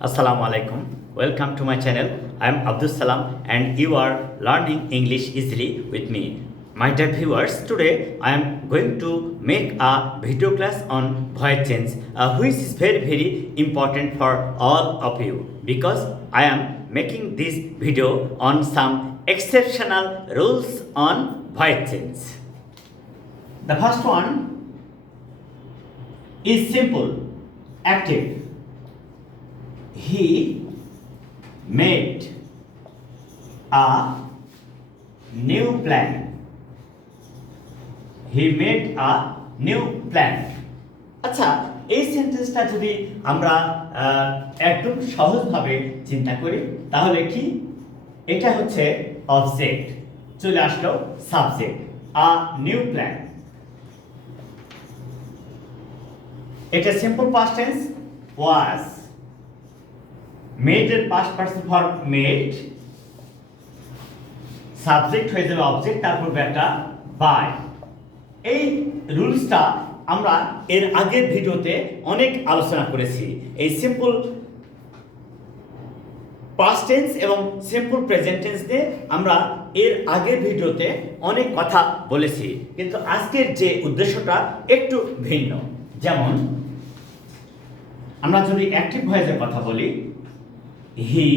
Assalamu alaikum. Welcome to my channel. I am Abdus Salam and you are learning English easily with me. My dear viewers, today I am going to make a video class on voice change which is very important for all of you because I am making this video on some exceptional rules on voice change. The first one is simple, active. He made a new plan. He made a new plan. আচ্ছা, এই সেন্টেন্সটা যদি আমরা একদম সহজভাবে চিন্তা করি তাহলে কি এটা হচ্ছে অবজেক্ট, চলে আসলো সাবজেক্ট, আ নিউ প্ল্যান। এটা simple past tense was, made এর past person form made, subject হয়ে যাবে অবজেক্ট, তারপর একটা বাই। এই রুলসটা আমরা এর আগের ভিডিওতে অনেক আলোচনা করেছি। এই সিম্পল পাস্ট টেন্স এবং সিম্পল প্রেজেন্ট টেন্স নিয়ে আমরা এর আগের ভিডিওতে অনেক কথা বলেছি, কিন্তু আজকের যে উদ্দেশ্যটা একটু ভিন্ন। যেমন আমরা যদি অ্যাক্টিভ ভয়েসের কথা বলি, he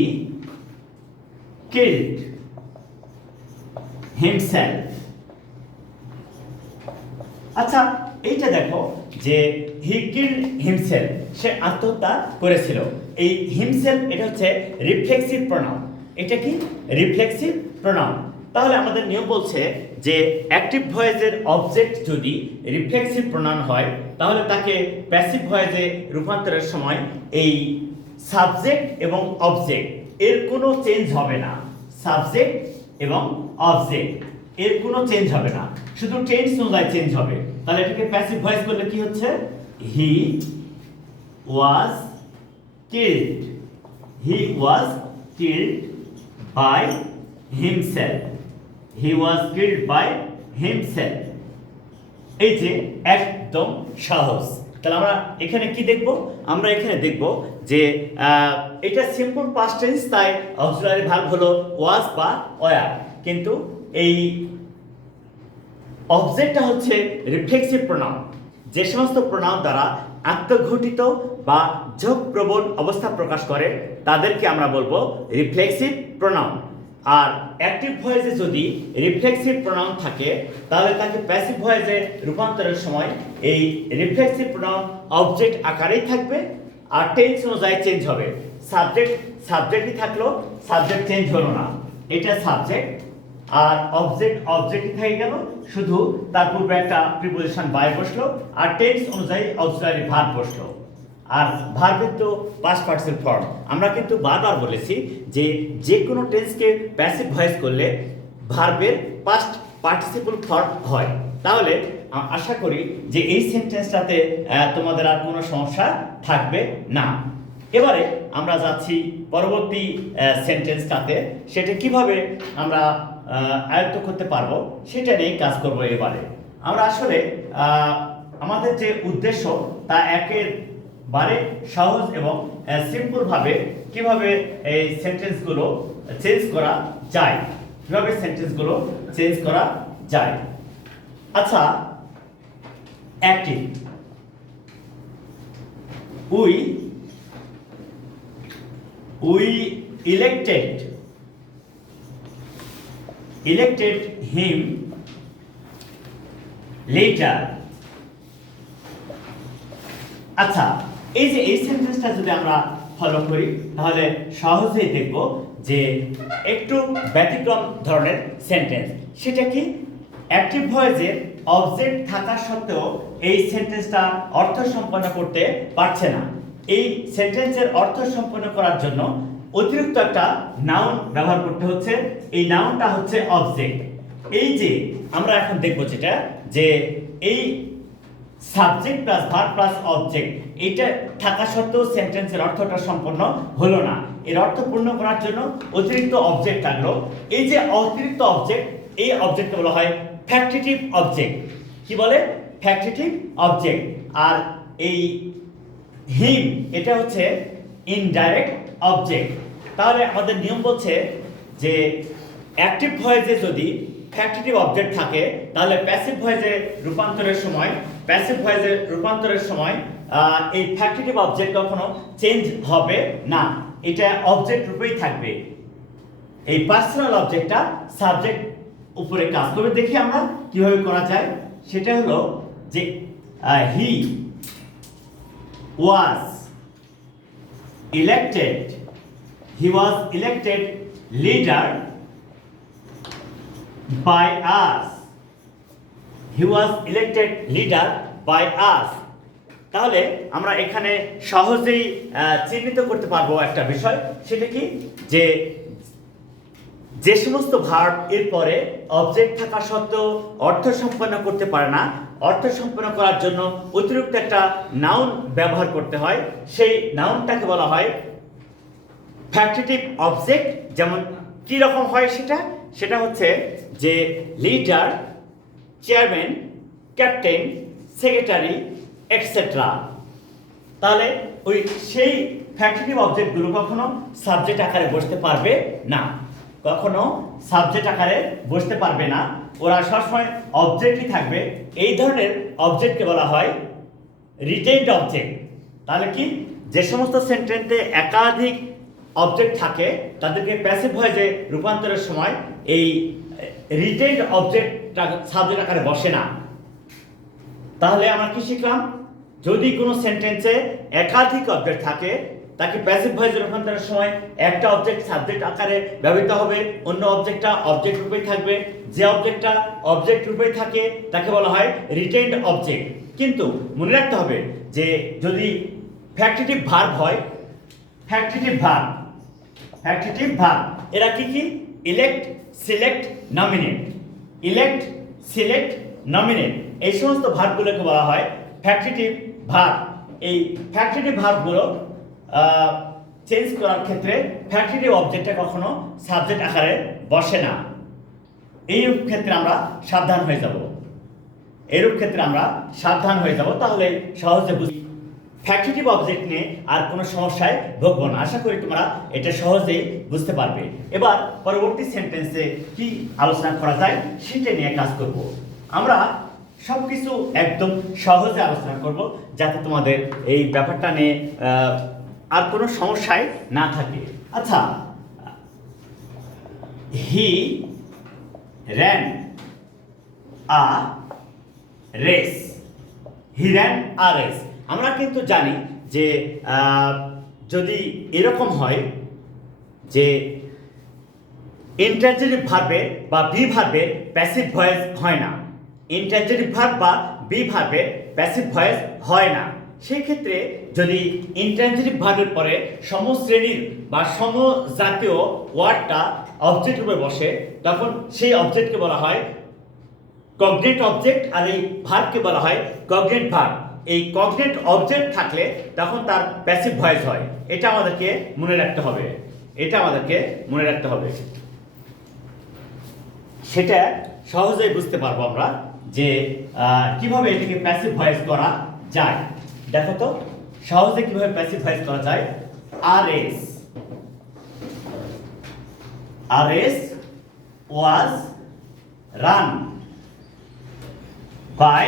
killed himself। আচ্ছা, এইটা দেখো যে he killed himself, সে আত্মহত্যা করেছিল। এই himself এটা হচ্ছে রিফ্লেক্সিভ প্রনাউন। এটা কি রিফ্লেক্সিভ প্রনাউন? তাহলে আমাদের নিয়ম বলছে যে অ্যাক্টিভ ভয়েসের অবজেক্ট যদি রিফ্লেক্সিভ প্রনাউন হয় তাহলে তাকে প্যাসিভ ভয়েসে রূপান্তরের সময় এই সাবজেক্ট এবং অবজেক্ট এর কোনো চেঞ্জ হবে না। সাবজেক্ট এবং অবজেক্ট এর কোনো চেঞ্জ হবে না, শুধু টেন্স অনুযায়ী চেঞ্জ হবে। তাহলে এটাকে প্যাসিভ ভয়েস করলে কি হচ্ছে? He was killed, he was killed by himself, he was killed by himself. এই যে একদম সহজ। তাহলে আমরা এখানে কি দেখব? আমরা এখানে দেখব যে এটা সিম্পল পাস্ট টেন্স, তাই অক্সিলারি ভার্ব হলো ওয়াজ বা ওয়ার, কিন্তু এই অবজেক্টটা হচ্ছে রিফ্লেক্সিভ প্রনাউন। যে সমস্ত প্রনাউন দ্বারা আত্মঘটিত বা ঝোঁকপ্রবণ অবস্থা প্রকাশ করে তাদেরকে আমরা বলবো রিফ্লেক্সিভ প্রনাউন। আর অ্যাক্টিভ ভয়েসে যদি রিফ্লেক্সিভ প্রনাউন থাকে তাহলে তাকে প্যাসিভ ভয়েসে রূপান্তরের সময় এই রিফ্লেক্সিভ প্রনাউন অবজেক্ট আকারেই থাকবে আর টেন্স অনুযায়ী চেঞ্জ হবে। সাবজেক্টই থাকলো, সাবজেক্ট চেঞ্জ হলো না, এটা সাবজেক্ট। আর অবজেক্টই থেকে গেল, শুধু তার পূর্বে একটা প্রিপোজিশন বাই বসলো আর টেন্স অনুযায়ী অক্সিলারি ভার্ব বসলো। আর ভার্বের তো পাস্ট পার্টিসিপল ফর্ম। আমরা কিন্তু বারবার বলেছি যে কোনো টেন্সকে প্যাসিভ ভয়েস করলে ভার্বের পাস্ট পার্টিসিপল ফর্ম হয়। তাহলে আশা করি যে এই সেন্টেন্সটাতে তোমাদের আর কোনো সমস্যা থাকবে না। এবারে আমরা যাচ্ছি পরবর্তী সেন্টেন্সটাতে, সেটা কিভাবে আমরা আয়ত্ত করতে পারবো সেটা নিয়ে কাজ করব। এবারে আমরা আসলে আমাদের যে উদ্দেশ্য তা একেবারে সহজ এবং সিম্পল ভাবে কিভাবে এই সেন্টেন্সগুলো চেঞ্জ করা যায়, কিভাবে সেন্টেন্সগুলো চেঞ্জ করা যায়। আচ্ছা, active, we elected him later। আচ্ছা, এই যে এই সেন্টেন্সটা যদি আমরা ফলো করি তাহলে সহজেই দেখব যে একটু ব্যতিক্রম ধরনের সেন্টেন্স। সেটা কি? অ্যাক্টিভ ভয়েসের অবজেক্ট থাকা সত্ত্বেও এই সেন্টেন্সটা অর্থ সম্পন্ন করতে পারছে না। এই সেন্টেন্সের অর্থ সম্পন্ন করার জন্য অতিরিক্ত একটা নাউন ব্যবহার করতে হচ্ছে। এই নাউনটা হচ্ছে অবজেক্ট। এই যে আমরা এখন দেখব যেটা যে এই subject plus verb plus object এটা থাকা সত্ত্বেও সেন্টেন্সের অর্থটা সম্পন্ন হলো না। এর অর্থ পূর্ণ করার জন্য অতিরিক্ত অবজেক্ট থাকলো। এই যে অতিরিক্ত অবজেক্ট, এই অবজেক্টকে বলা হয় ফ্যাক্টিটিভ অবজেক্ট। কি বলে? Factitive object. আর এই হিম এটা হচ্ছে ইনডাইরেক্ট অবজেক্ট। তাহলে আমাদের নিয়ম বলছে যে অ্যাক্টিভ ভয়েসে যদি ফ্যাক্টিটিভ অবজেক্ট থাকে তাহলে প্যাসিভ ভয়েসে রূপান্তরের সময় এই ফ্যাক্টিটিভ অবজেক্ট কখনো চেঞ্জ হবে না, এটা অবজেক্ট রূপেই থাকবে। এই পার্সোনাল অবজেক্টটা সাবজেক্ট উপরে কাজ করবে। দেখি আমরা কিভাবে করা যায়। সেটা হলো যে he was elected leader by us. He was elected leader by us. তাহলে আমরা এখানে সহজেই চিহ্নিত করতে পারবো একটা বিষয়, সেটা কি যে সমস্ত ভার্ব এর পরে অবজেক্ট থাকা সত্ত্বেও অর্থ সম্পন্ন করতে পারে না, অর্থ সম্পন্ন করার জন্য অতিরিক্ত একটা নাউন ব্যবহার করতে হয়, সেই নাউনটাকে বলা হয় ফ্যাক্টিটিভ অবজেক্ট। যেমন কি রকম হয় সেটা হচ্ছে যে leader, chairman, captain, secretary etcetera. তাহলে সেই ফ্যাক্টিটিভ অবজেক্টগুলো কখনো সাবজেক্ট আকারে বসতে পারবে না, ওরা সবসময় অবজেক্টই থাকবে। এই ধরনের অবজেক্টকে বলা হয় রিটেইনড অবজেক্ট। তাহলে কি, যে সমস্ত সেন্টেন্সে একাধিক অবজেক্ট থাকে তাদেরকে প্যাসিভ ভয়েসে রূপান্তরের সময় এই রিটেইনড অবজেক্টটা সাবজেক্ট আকারে বসে না। তাহলে আমরা কি শিখলাম? যদি কোনো সেন্টেন্সে একাধিক অবজেক্ট থাকে তাকে প্যাসিভ ভয়েসে রূপান্তরের সময় একটা অবজেক্ট সাবজেক্ট আকারে ব্যবহৃত হবে, অন্য অবজেক্টটা অবজেক্ট রূপেই থাকবে। যে অবজেক্টটা অবজেক্ট রূপেই থাকে তাকে বলা হয় রিটেইনড অবজেক্ট। কিন্তু মনে রাখতে হবে যে যদি ফ্যাক্টিটিভ ভার্ব হয়, ফ্যাক্টিটিভ ভার্ব এরা কি ইলেক্ট, সিলেক্ট, নমিনেট, এই সমস্ত ভার্বগুলোকে বলা হয় ফ্যাক্টিটিভ ভার্ব। এই ফ্যাক্টিটিভ ভার্বগুলো চেঞ্জ করার ক্ষেত্রে ফ্যাক্টিটিভ অবজেক্টটা কখনো সাবজেক্ট আকারে বসে না। এইরূপ ক্ষেত্রে আমরা সাবধান হয়ে যাব। তাহলে সহজে বুঝি ফ্যাক্টিটিভ অবজেক্ট নিয়ে আর কোনো সমস্যায় ভুগবো না। আশা করি তোমরা এটা সহজেই বুঝতে পারবে। এবার পরবর্তী সেন্টেন্সে কি আলোচনা করা যায় সেটা নিয়ে কাজ করব। আমরা সবকিছু একদম সহজে আলোচনা করব যাতে তোমাদের এই ব্যাপারটা নিয়ে আর কোনো সমস্যায় না থাকে। আচ্ছা, হি ran a race. আমরা কিন্তু জানি যে যদি এরকম হয় যে ইন্ট্রানজিটিভ ভার্বে বা বি ভার্বে প্যাসিভ ভয়েস হয় না, ইন্ট্রানজিটিভ ভার্ব বা বি ভার্বে প্যাসিভ ভয়েস হয় না, সেই ক্ষেত্রে যদি ইন্ট্রানজিটিভ ভার্বের পরে সমশ্রেণীর বা সমজাতীয় ওয়ার্ডটা অবজেক্ট রূপে বসে তখন সেই অবজেক্টকে বলা হয় কগনেট অবজেক্ট, আর এই ভার্বকে বলা হয় কগনেট ভার্ব। এই কগনেট অবজেক্ট থাকলে তখন তার প্যাসিভ ভয়েস হয়। এটা আমাদেরকে মনে রাখতে হবে। সেটা সহজেই বুঝতে পারবো আমরা যে কিভাবে এটাকে প্যাসিভ ভয়েস করা যায়। দেখো তো সহজে কিভাবে প্যাসিভ ভয়েস করা যায়। A race was run by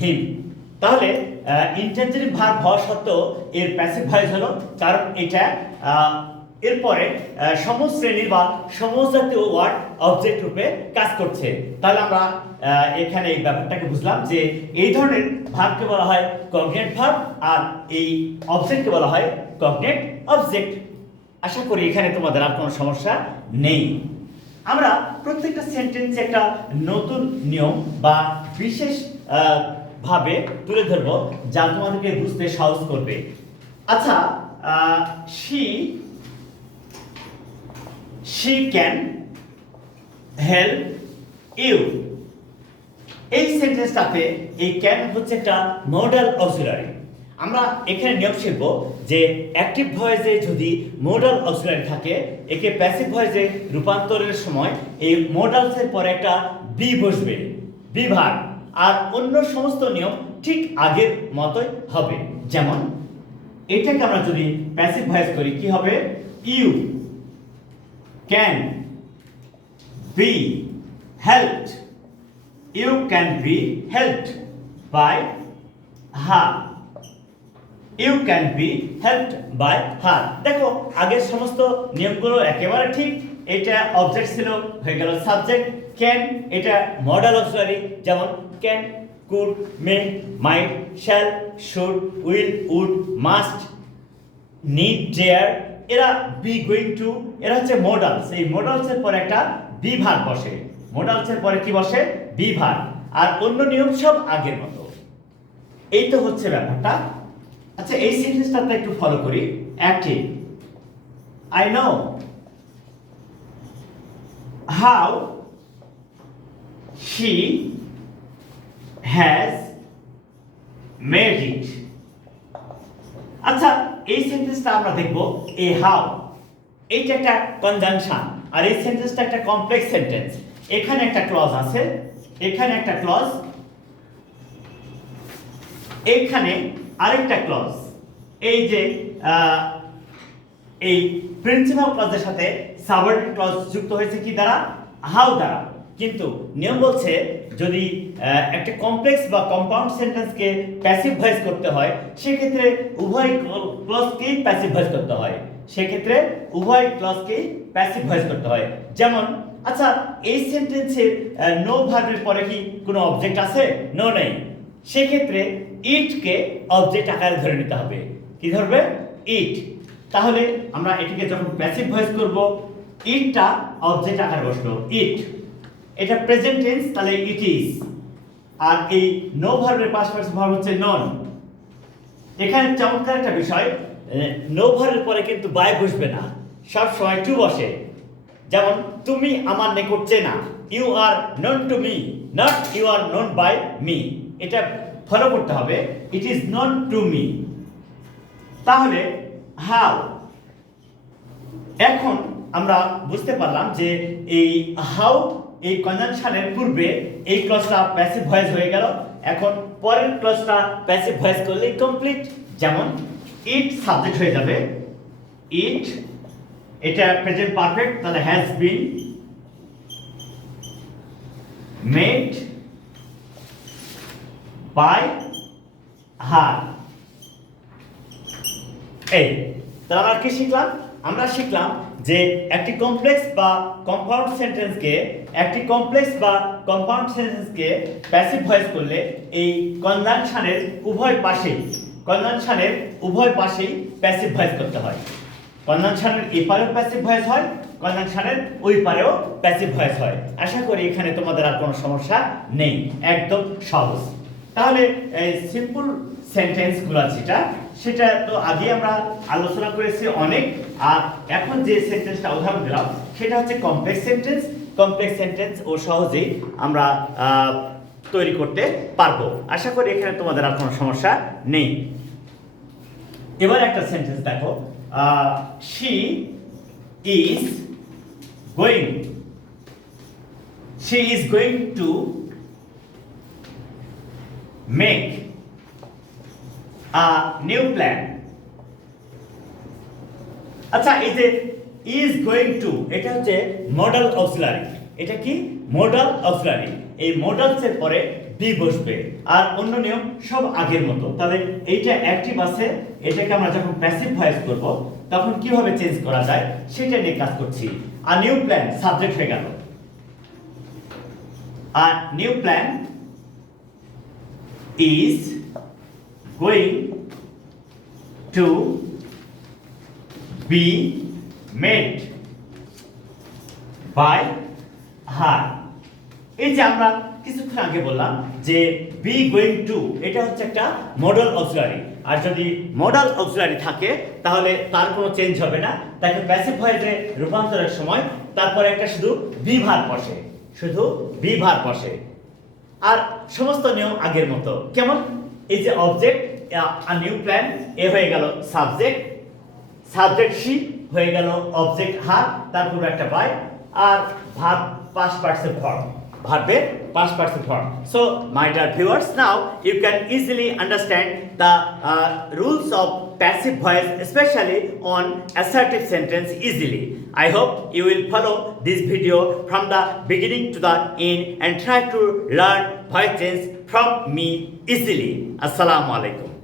him. তাহলে ইন্ট্রানজিটিভ ভার্ব হওয়া সত্ত্বেও এর প্যাসিভ ভয়েস হলো, কারণ এটা এরপরে সমশ্রেণীর বা সমজাতীয় ওয়ার্ড অবজেক্ট রূপে কাজ করছে। তাহলে আমরা এখানে এই ব্যাপারটাকে বুঝলাম যে এই ধরনের ভার্বকে বলা হয় কগনেট ভার্ব, আর এই অবজেক্টকে বলা হয় কগনেট অবজেক্ট। আশা করি এখানে তোমাদের আর কোনো সমস্যা নেই। আমরা প্রত্যেকটা সেন্টেন্সে একটা নতুন নিয়ম বা বিশেষ ভাবে তুলে ধরবো যা তোমাদেরকে বুঝতে সহজ করবে। আচ্ছা, she can help you, এই সেন্টেন্সটাতে এই ক্যান হচ্ছে একটা মডাল অক্সিলারি। আমরা এখানে নিয়ম শিখব যে অ্যাক্টিভ ভয়েসে যদি মডাল অক্সিলারি থাকে একে প্যাসিভ ভয়েসে রূপান্তরের সময় এই মডালসের পরে একটা বি বসবে, বি ভার্ব। আর অন্য সমস্ত নিয়ম ঠিক আগের মতোই হবে। যেমন এটাকে আমরা যদি প্যাসিভ ভয়েস করি কি হবে, you can be helped, you can be helped by her, you can be helped by her. দেখো আগের সমস্ত নিয়মগুলো একেবারে ঠিক। এটা অবজেক্ট ছিল, হয়ে গেল সাবজেক্ট। ক্যান এটা মডেল অক্সিলারি, যেমন can, could, may, might, shall, should, will, would, must, need, dare, এরা বি, গোয়িং টু, এরা হচ্ছে মডালস। এই মডালসের পরে একটা বি ভার্ব বসে, মডালসের পরে কি বসে, বি ভার্ব। আর অন্য নিয়ম সব আগের মতো। এই তো হচ্ছে ব্যাপারটা। আচ্ছা এই সেন্টেন্সটা একটু ফলো করি। Active, I know how she has made it। আচ্ছা এই সেন্টেন্সটা আমরা দেখব, এ হাউ এইটা একটা কনজাংশন, আর এই সেন্টেন্সটা একটা কমপ্লেক্স সেন্টেন্স। এখানে একটা ক্লজ আছে, এখানে একটা ক্লজ, এখানে আরেকটা ক্লজ। এই যে এই প্রিন্সিপাল ক্লজের সাথে সাবঅর্ডিনেট ক্লজ যুক্ত হয়েছে কি দ্বারা, হাউ দ্বারা। কিন্তু নিয়ম বলছে যদি একটা কমপ্লেক্স বা কম্পাউন্ড সেন্টেন্সকে প্যাসিভ ভয়েস করতে হয় সেক্ষেত্রে উভয় ক্লজকেই প্যাসিভ ভয়েস করতে হয়, সেক্ষেত্রে উভয় ক্লজকেই প্যাসিভ ভয়েস করতে হয়। যেমন আচ্ছা এই সেন্টেন্সের নো ভার্বের পরে কি কোনো অবজেক্ট আছে, নো নেই, সেক্ষেত্রে ইটকে অবজেক্ট আকারে ধরে নিতে হবে। কি ধরবে, ইট। তাহলে আমরা এটিকে যখন প্যাসিভ ভয়েস করব ইটটা অবজেক্ট আকারে বসলো, ইট। এটা প্রেজেন্ট টেন্স, তাহলে ইট ইজ। আর এই নো ভার্বের পাস্ট পারসন ভার্ব হচ্ছে নন। এখানে চমৎকার একটা বিষয়, নো ভার্বের পরে কিন্তু বাই বসবে না, সব সময় টু বসে। যেমন তুমি আমার নিকট চেনা, you are known to me, not you are known by me. এটা ফলো করতে হবে, it is known to me. তাহলে হাউ, এখন আমরা বুঝতে পারলাম যে এই হাউ এই কনজাংশনের পূর্বে এই ক্লজটা প্যাসিভ ভয়েস হয়ে গেল, এখন পরের ক্লজটা প্যাসিভ ভয়েস করলেই কমপ্লিট। যেমন ইট সাবজেক্ট হয়ে যাবে, ইট এটা প্রেজেন্ট পারফেক্ট, তাহলে has been made by her. এই তাহলে আমরা কি শিখলাম, আমরা শিখলাম যে একটি কমপ্লেক্স বা কম্পাউন্ড সেন্টেন্সকে প্যাসিভ ভয়েস করলে এই কনজাংশনের উভয় পাশেই প্যাসিভ ভয়েস করতে হয়। কনজাংশনের এই পারেও প্যাসিভ ভয়েস হয়, কনজাংশনের ওই পারেও প্যাসিভ ভয়েস হয়। আশা করি এখানে তোমাদের আর কোনো সমস্যা নেই, একদম সহজ। তাহলে এই সিম্পল সেন্টেন্সগুলো সেটা তো আগে আমরা আলোচনা করেছি অনেক। আর এখন যে সেন্টেন্সটা উদাহরণ দিলাম সেটা হচ্ছে কমপ্লেক্স সেন্টেন্স ও সহজেই আমরা তৈরি করতে পারবো। আশা করি এখানে তোমাদের আর কোনো সমস্যা নেই। এবার একটা সেন্টেন্স দেখো, she is going to make new plan. আচ্ছা এই যে ইজ গোয়িং টু এটা হচ্ছে মডেল অক্সিলারি। এটা কি মডেল অক্সিলারি, এই মডেলসের পরে বি বসবে আর অন্য নিয়ম সব আগের মতো। তাহলে এইটা অ্যাক্টিভ আছে, এটাকে আমরা যখন প্যাসিভ ভয়েস করব তখন কিভাবে চেঞ্জ করা যায় সেটা নিয়ে কাজ করছি। আর নিউ প্ল্যান সাবজেক্ট হয়ে গেল, আর new plan is going to be made by her। এই যে আমরা কিছুক্ষণ আগে বললাম যে be going to এটা হচ্ছে একটা মডেল অক্সিলারি, আর যদি মডেল অক্সিলারি থাকে তাহলে তার কোনো চেঞ্জ হবে না, তাকে প্যাসিভ ভয়েসে রূপান্তরের সময় তারপরে একটা শুধু বি ভার্ব বসে, আর সমস্ত নিয়ম আগের মতো। কেমন, এই যে অবজেক্ট নিউ প্ল্যান এ হয়ে গেল সাবজেক্ট শি হয়ে গেল অবজেক্ট হার, তারপর একটা বাই, আর ভার্ব পাস্ট পার্টিসিপল ফর্ম। ভার্বের past participle form. So, my dear viewers, now you can easily understand the rules of passive voice, especially on assertive sentence easily. I hope you will follow this video from the beginning to the end and try to learn voice change from me easily. Assalamu alaikum.